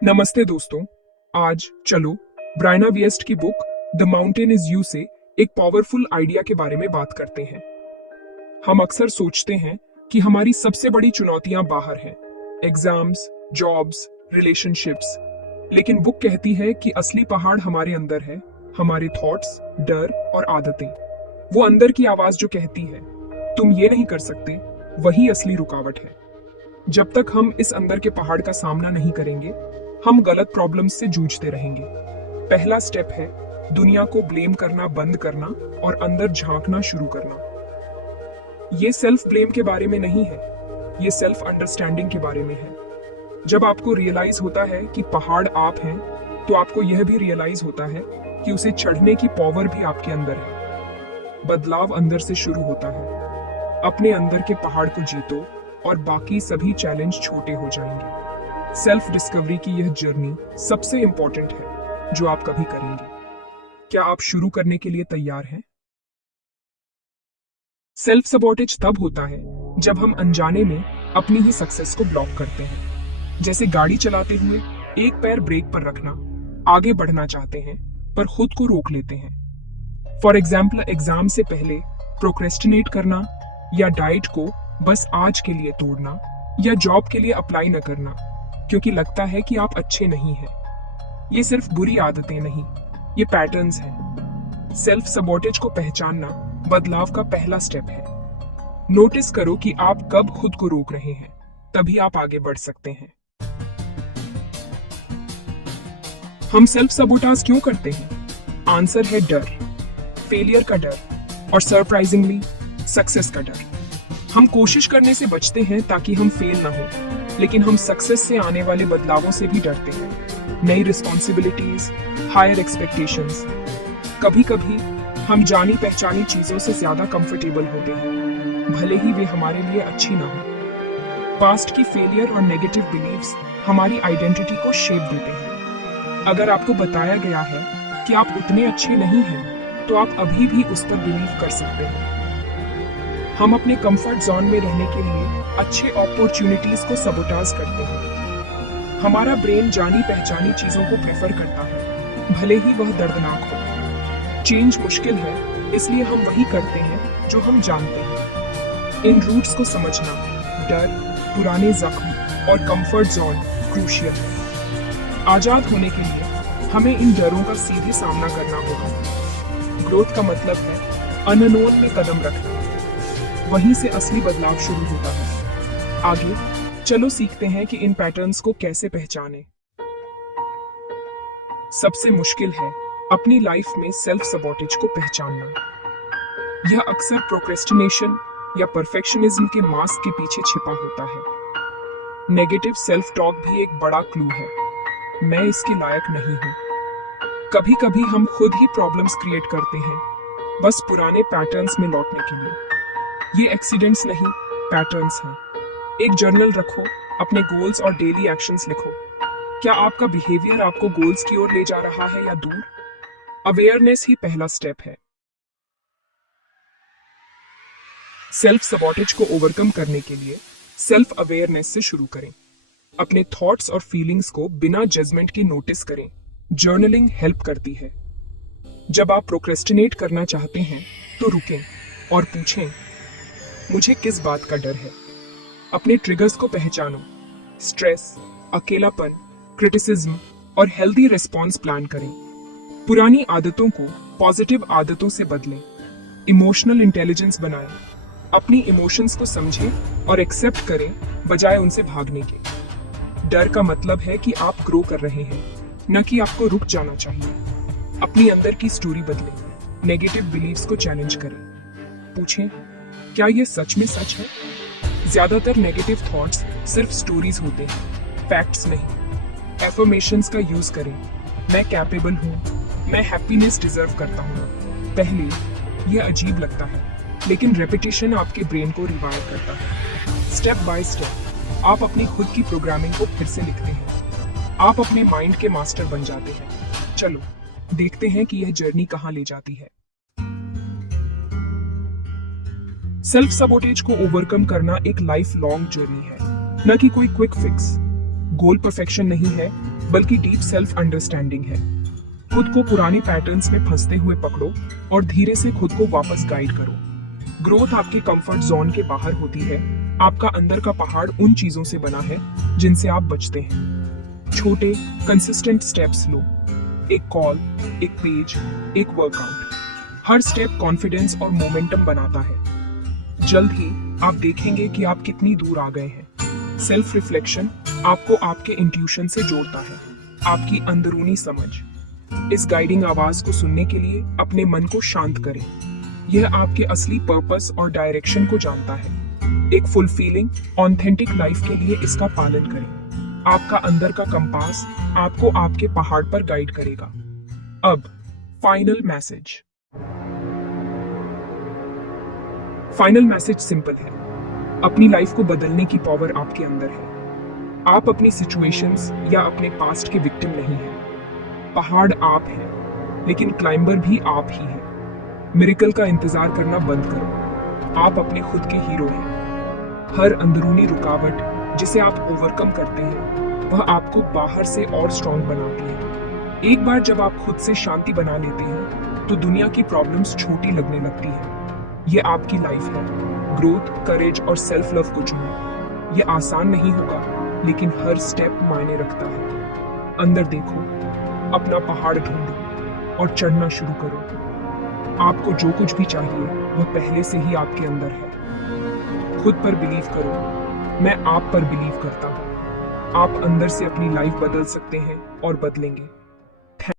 नमस्ते दोस्तों। आज चलो ब्रायना वियस्ट की book the mountain is you से एक पावरफुल आइडिया के बारे में बात करते हैं। हम अक्सर सोचते हैं कि हमारी सबसे बड़ी चुनौतियां बाहर हैं, एग्जाम्स, जॉब्स, रिलेशनशिप्स, लेकिन बुक कहती है कि असली पहाड़ हमारे अंदर है, हमारे थॉट्स, डर और आदतें। वो अंदर की आवाज जो कहती है तुम ये नहीं कर सकते, वही असली रुकावट है। जब तक हम इस अंदर के पहाड़ का सामना नहीं करेंगे, हम गलत प्रॉब्लम्स से जूझते रहेंगे। पहला स्टेप है दुनिया को ब्लेम करना बंद करना और अंदर झांकना शुरू करना। ये सेल्फ ब्लेम के बारे में नहीं है, ये सेल्फ अंडरस्टैंडिंग के बारे में है। जब आपको रियलाइज होता है कि पहाड़ आप हैं, तो आपको यह भी रियलाइज होता है कि उसे चढ़ने की पावर भी आपके अंदर है। बदलाव अंदर से शुरू होता है। अपने अंदर के पहाड़ को जीतो और बाकी सभी चैलेंज छोटे हो जाएंगे। सेल्फ डिस्कवरी की यह जर्नी सबसे इंपॉर्टेंट है जो आप कभी करेंगे। क्या आप शुरू करने के लिए तैयार हैं? सेल्फ सबॉटेज तब होता है जब हम अनजाने में अपनी ही सक्सेस को ब्लॉक करते हैं। जैसे गाड़ी चलाते हुए एक पैर ब्रेक पर रखना, आगे बढ़ना चाहते हैं पर खुद को रोक लेते हैं। फॉर एग्जाम्पल, एग्जाम से पहले प्रोक्रेस्टिनेट करना, या डाइट को बस आज के लिए तोड़ना, या जॉब के लिए अप्लाई न करना क्योंकि लगता है कि आप अच्छे नहीं हैं। ये सिर्फ बुरी आदतें नहीं, ये पैटर्न्स हैं। सेल्फ सबॉटेज को पहचानना बदलाव का पहला स्टेप है। नोटिस करो कि आप कब खुद को रोक रहे हैं, तभी आप आगे बढ़ सकते हैं। हम सेल्फ सबोटाज क्यों करते हैं? आंसर है डर, फेलियर का डर और सरप्राइजिंगली सक्सेस का डर। हम कोशिश करने से बचते हैं ताकि हम फेल ना हो, लेकिन हम सक्सेस से आने वाले बदलावों से भी डरते हैं। नई रिस्पॉन्सिबिलिटीज, हायर एक्सपेक्टेशंस। कभी कभी हम जानी पहचानी चीजों से ज्यादा कंफर्टेबल होते हैं, भले ही वे हमारे लिए अच्छी ना हो। पास्ट की फेलियर और नेगेटिव बिलीव्स हमारी आइडेंटिटी को शेप देते हैं। अगर आपको बताया गया है कि आप उतने अच्छे नहीं हैं, तो आप अभी भी उस पर बिलीव कर सकते हैं। हम अपने कंफर्ट जोन में रहने के लिए अच्छे अपॉर्चुनिटीज को सबोटाज करते हैं। हमारा ब्रेन जानी पहचानी चीजों को प्रेफर करता है, भले ही वह दर्दनाक हो। चेंज मुश्किल है, इसलिए हम वही करते हैं जो हम जानते हैं। इन रूट्स को समझना, डर, पुराने जख्म और कंफर्ट जोन क्रूशियल है। आजाद होने के लिए हमें इन डरों का सीधे सामना करना होगा। ग्रोथ का मतलब है अननोन में कदम रखना। वहीं से असली बदलाव शुरू होता है। आगे चलो सीखते हैं कि इन पैटर्न्स को कैसे पहचानें। सबसे मुश्किल है अपनी लाइफ में सेल्फ सबॉटेज को पहचानना। यह अक्सर प्रोक्रेस्टिनेशन या परफेक्शनिज्म के मास्क के पीछे छिपा होता है। नेगेटिव सेल्फ टॉक भी एक बड़ा क्लू है। मैं इसके लायक नहीं हूं। कभी कभी हम खुद ही प्रॉब्लम्स क्रिएट करते हैं, बस पुराने पैटर्न्स में लौटने के लिए। ये एक्सीडेंट्स नहीं, पैटर्न्स हैं। एक जर्नल रखो, अपने गोल्स और डेली एक्शंस लिखो। क्या आपका बिहेवियर आपको गोल्स की ओर ले जा रहा है या दूर? अवेयरनेस ही पहला स्टेप है। सेल्फ सबॉटेज को ओवरकम करने के लिए सेल्फ अवेयरनेस से शुरू करें। अपने थॉट्स और फीलिंग्स को बिना जजमेंट के नोटिस करें। जर्नलिंग हेल्प करती है। जब आप प्रोक्रेस्टिनेट करना चाहते हैं, तो रुकें और पूछें, मुझे किस बात का डर है? अपने ट्रिगर्स को पहचानो। स्ट्रेस, अकेलापन, क्रिटिसिज्म और हेल्दी रिस्पॉन्स प्लान करें। पुरानी आदतों को पॉजिटिव आदतों से बदलें। इमोशनल इंटेलिजेंस बनाएं। अपनी इमोशंस को समझें और एक्सेप्ट करें, बजाय उनसे भागने के। डर का मतलब है कि आप ग्रो कर रहे हैं, न कि आपको रुक जाना चाहिए। अपनी अंदर की स्टोरी बदलें। नेगेटिव बिलीव्स को चैलेंज करें। पूछें, क्या यह सच में सच है? ज्यादातर नेगेटिव थॉट्स सिर्फ स्टोरीज होते हैं, फैक्ट्स नहीं। एफर्मेशंस का यूज करें। मैं कैपेबल हूँ, मैं हैप्पीनेस डिजर्व करता हूँ। पहले यह अजीब लगता है, लेकिन रेपिटेशन आपके ब्रेन को रिवायर करता है। स्टेप बाय स्टेप आप अपनी खुद की प्रोग्रामिंग को फिर से लिखते हैं। आप अपने माइंड के मास्टर बन जाते हैं। चलो देखते हैं कि यह जर्नी कहाँ ले जाती है। सेल्फ सबोटेज को ओवरकम करना एक लाइफ लॉन्ग जर्नी है, न कि कोई क्विक फिक्स। गोल परफेक्शन नहीं है, बल्कि डीप सेल्फ अंडरस्टैंडिंग है। खुद को पुरानी पैटर्न्स में फंसते हुए पकड़ो और धीरे से खुद को वापस गाइड करो। ग्रोथ आपके कंफर्ट जोन के बाहर होती है। आपका अंदर का पहाड़ उन चीजों से बना है जिनसे आप बचते हैं। छोटे कंसिस्टेंट स्टेप्स लो, एक कॉल, एक पेज, एक वर्कआउट। हर स्टेप कॉन्फिडेंस और मोमेंटम बनाता है। जल्द ही आप देखेंगे कि आप कितनी दूर आ गए हैं। सेल्फ रिफ्लेक्शन आपको आपके इंट्यूशन से जोड़ता है, आपकी अंदरूनी समझ। इस गाइडिंग आवाज को सुनने के लिए अपने मन को शांत करें। यह आपके असली पर्पस और डायरेक्शन को जानता है। एक फुलफिलिंग, ऑथेंटिक लाइफ के लिए इसका पालन करें। आपका अंदर का कंपास आपको आपके पहाड़ पर गाइड करेगा। अब final message. Final message simple है। अपनी लाइफ को बदलने की पावर आपके अंदर है। आप अपनी सिचुएशंस या अपने पास्ट के विक्टिम नहीं हैं। पहाड़ आप हैं, लेकिन क्लाइंबर भी आप ही हैं। मिरेकल का इंतजार करना बंद करो। आप अपने खुद के हीरो हैं। हर अंदरूनी रुकावट जिसे आप ओवरकम करते हैं, वह आपको बाहर से और स्ट्रॉन्ग बनाती है। एक बार जब आप खुद से शांति बना लेते हैं, तो दुनिया की प्रॉब्लम्स छोटी लगने लगती है। ये आपकी लाइफ है। ग्रोथ, करेज और सेल्फ लव को चुनो। ये आसान नहीं होगा, लेकिन हर स्टेप मायने रखता है। अंदर देखो, अपना पहाड़ ढूंढो और चढ़ना शुरू करो। आपको जो कुछ भी चाहिए वह पहले से ही आपके अंदर है। खुद पर बिलीव करो। मैं आप पर बिलीव करता हूँ। आप अंदर से अपनी लाइफ बदल सकते हैं और बदलेंगे।